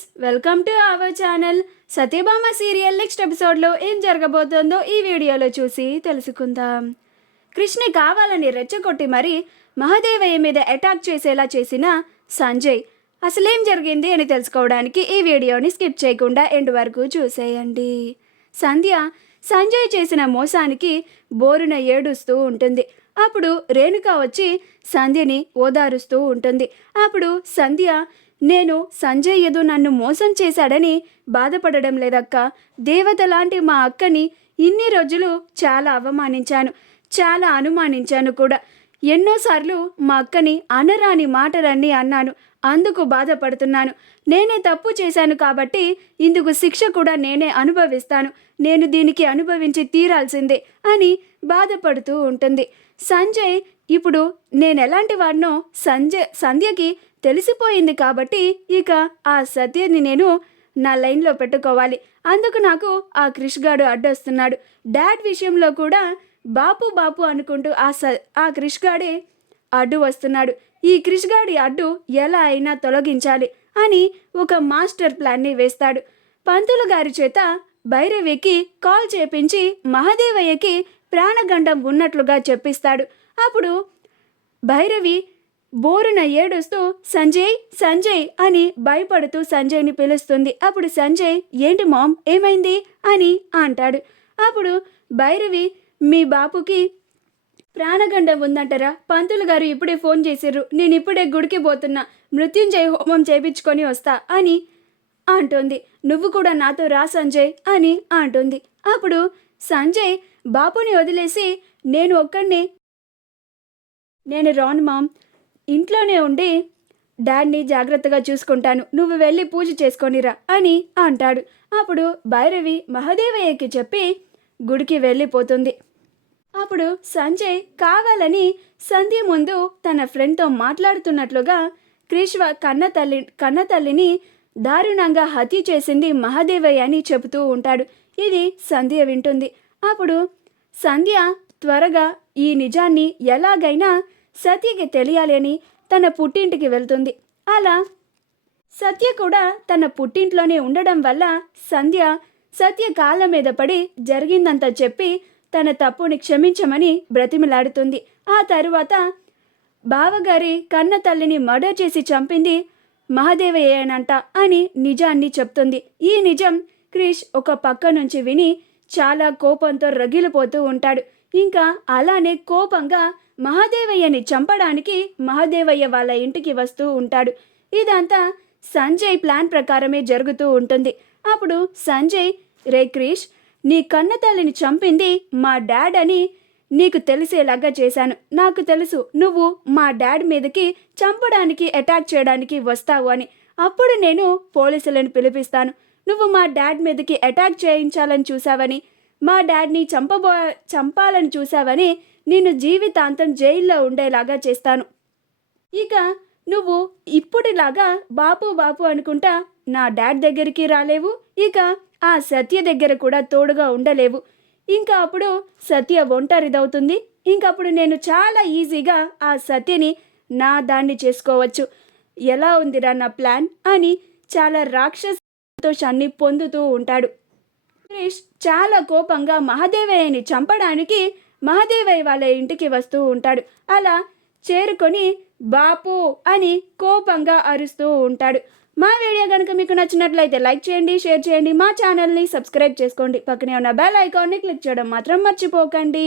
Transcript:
Friends, welcome to our channel. Satyabhama serial next ఎపిసోడ్లో ఏం జరగబోతోందో ఈ వీడియోలో చూసి తెలుసుకుందాం. కృష్ణ కావాలని రెచ్చగొట్టి మరి మహాదేవయ్య మీద అటాక్ చేసేలా చేసిన సంజయ్ అసలేం జరిగింది అని తెలుసుకోవడానికి ఈ వీడియోని స్కిప్ చేయకుండా ఎండ్ వరకు చూసేయండి. సంధ్య సంజయ్ చేసిన మోసానికి బోరున ఏడుస్తూ ఉంటుంది. అప్పుడు రేణుక వచ్చి సంధ్యని ఓదారుస్తూ ఉంటుంది. అప్పుడు సంధ్య, నేను సంజయ్ ఏదో నన్ను మోసం చేశాడని బాధపడడం లేదక్క. దేవత లాంటి మా అక్కని ఇన్ని రోజులు చాలా అవమానించాను, చాలా అనుమానించాను కూడా. ఎన్నోసార్లు మా అక్కని అనరాని మాటలన్నీ అన్నాను. అందుకు బాధపడుతున్నాను. నేనే తప్పు చేశాను కాబట్టి ఇందుకు శిక్ష కూడా నేనే అనుభవిస్తాను. నేను దీనికి అనుభవించి తీరాల్సిందే అని బాధపడుతూ ఉంటుంది. సంజయ్ ఇప్పుడు నేనెలాంటి వాడినో సంధ్యకి తెలిసిపోయింది కాబట్టి ఇక ఆ సత్యని నేను నా లైన్లో పెట్టుకోవాలి. అందుకు నాకు ఆ క్రిష్ గాడు అడ్డొస్తున్నాడు. డాడ్ విషయంలో కూడా బాపు బాపు అనుకుంటూ ఆ క్రిష్ గాడే అడ్డు వస్తున్నాడు. ఈ క్రిష్ గాడి అడ్డు ఎలా అయినా తొలగించాలి అని ఒక మాస్టర్ ప్లాన్ని వేస్తాడు. పంతులు గారి చేత భైరవికి కాల్ చేపించి మహాదేవయ్యకి ప్రాణగండం ఉన్నట్లుగా చెప్పిస్తాడు. అప్పుడు భైరవి బోరున ఏడుస్తూ సంజయ్ సంజయ్ అని భయపడుతూ సంజయ్ని పిలుస్తుంది. అప్పుడు సంజయ్, ఏంటి మామ్, ఏమైంది అని అంటాడు. అప్పుడు భైరవి, మీ బాపుకి ప్రాణగండం ఉందంటారా? పంతులు గారు ఇప్పుడే ఫోన్ చేశారు. నేను ఇప్పుడే గుడికి పోతున్నా, మృత్యుంజయ హోమం చేయించుకొని వస్తా అని అంటుంది. నువ్వు కూడా నాతో రా సంజయ్ అని అంటుంది. అప్పుడు సంజయ్ బాపుని వదిలేసి, నేను రాను మామ్, ఇంట్లోనే ఉండి డాడ్ని జాగ్రత్తగా చూసుకుంటాను, నువ్వు వెళ్ళి పూజ చేసుకొనిరా అని అంటాడు. అప్పుడు భైరవి మహాదేవయ్యకి చెప్పి గుడికి వెళ్ళిపోతుంది. అప్పుడు సంజయ్ కావాలని సంధ్య ముందు తన ఫ్రెండ్తో మాట్లాడుతున్నట్లుగా క్రిష్ కన్నతల్లిని దారుణంగా హత్య చేసింది మహాదేవయ్య అని చెబుతూ ఉంటాడు. ఇది సంధ్య వింటుంది. అప్పుడు సంధ్య త్వరగా ఈ నిజాన్ని ఎలాగైనా సత్యకి తెలియాలి అని తన పుట్టింటికి వెళ్తుంది. అలా సత్య కూడా తన పుట్టింట్లోనే ఉండడం వల్ల సత్య కాళ్ళ మీద పడి జరిగిందంతా చెప్పి తన తప్పుని క్షమించమని బ్రతిమిలాడుతుంది. ఆ తరువాత బావగారి కన్న తల్లిని మర్డర్ చేసి చంపింది మహాదేవయ్యనంట అని నిజాన్ని చెప్తుంది. ఈ నిజం క్రిష్ ఒక పక్క నుంచి విని చాలా కోపంతో రగిలిపోతూ ఉంటాడు. ఇంకా అలానే కోపంగా మహాదేవయ్యని చంపడానికి మహాదేవయ్య వాళ్ళ ఇంటికి వస్తూ ఉంటాడు. ఇదంతా సంజయ్ ప్లాన్ ప్రకారమే జరుగుతూ ఉంటుంది. అప్పుడు సంజయ్, రే క్రిష్, నీ కన్న తల్లిని చంపింది మా డాడ్ అని నీకు తెలిసేలాగా చేశాను. నాకు తెలుసు నువ్వు మా డాడ్ మీదకి చంపడానికి అటాక్ చేయడానికి వస్తావు అని. అప్పుడు నేను పోలీసులను పిలిపిస్తాను. నువ్వు మా డాడ్ మీదకి అటాక్ చేయించాలని చూసావని, మా డాడ్ని చంపాలని చూసావని నిన్ను జీవితాంతం జైల్లో ఉండేలాగా చేస్తాను. ఇక నువ్వు ఇప్పుడులాగా బాపు బాపు అనుకుంటా నా డాడ్ దగ్గరికి రాలేవు, ఇక ఆ సత్య దగ్గర కూడా తోడుగా ఉండలేవు. ఇంకా అప్పుడు సత్య ఒంటరిదవుతుంది. ఇంకప్పుడు నేను చాలా ఈజీగా ఆ సత్యని నా దాన్ని చేసుకోవచ్చు. ఎలా ఉందిరా నా ప్లాన్ అని చాలా రాక్షస సంతోషాన్ని పొందుతూ ఉంటాడు. క్రిష్ చాలా కోపంగా మహాదేవయ్యని చంపడానికి మహాదేవయ్య వాళ్ళ ఇంటికి వస్తూ ఉంటాడు. అలా చేరుకొని బాపు అని కోపంగా అరుస్తూ ఉంటాడు. మా వీడియో కనుక మీకు నచ్చినట్లయితే లైక్ చేయండి, షేర్ చేయండి, మా ఛానల్ని సబ్స్క్రైబ్ చేసుకోండి. పక్కనే ఉన్న బెల్ ఐకాన్ని క్లిక్ చేయడం మాత్రం మర్చిపోకండి.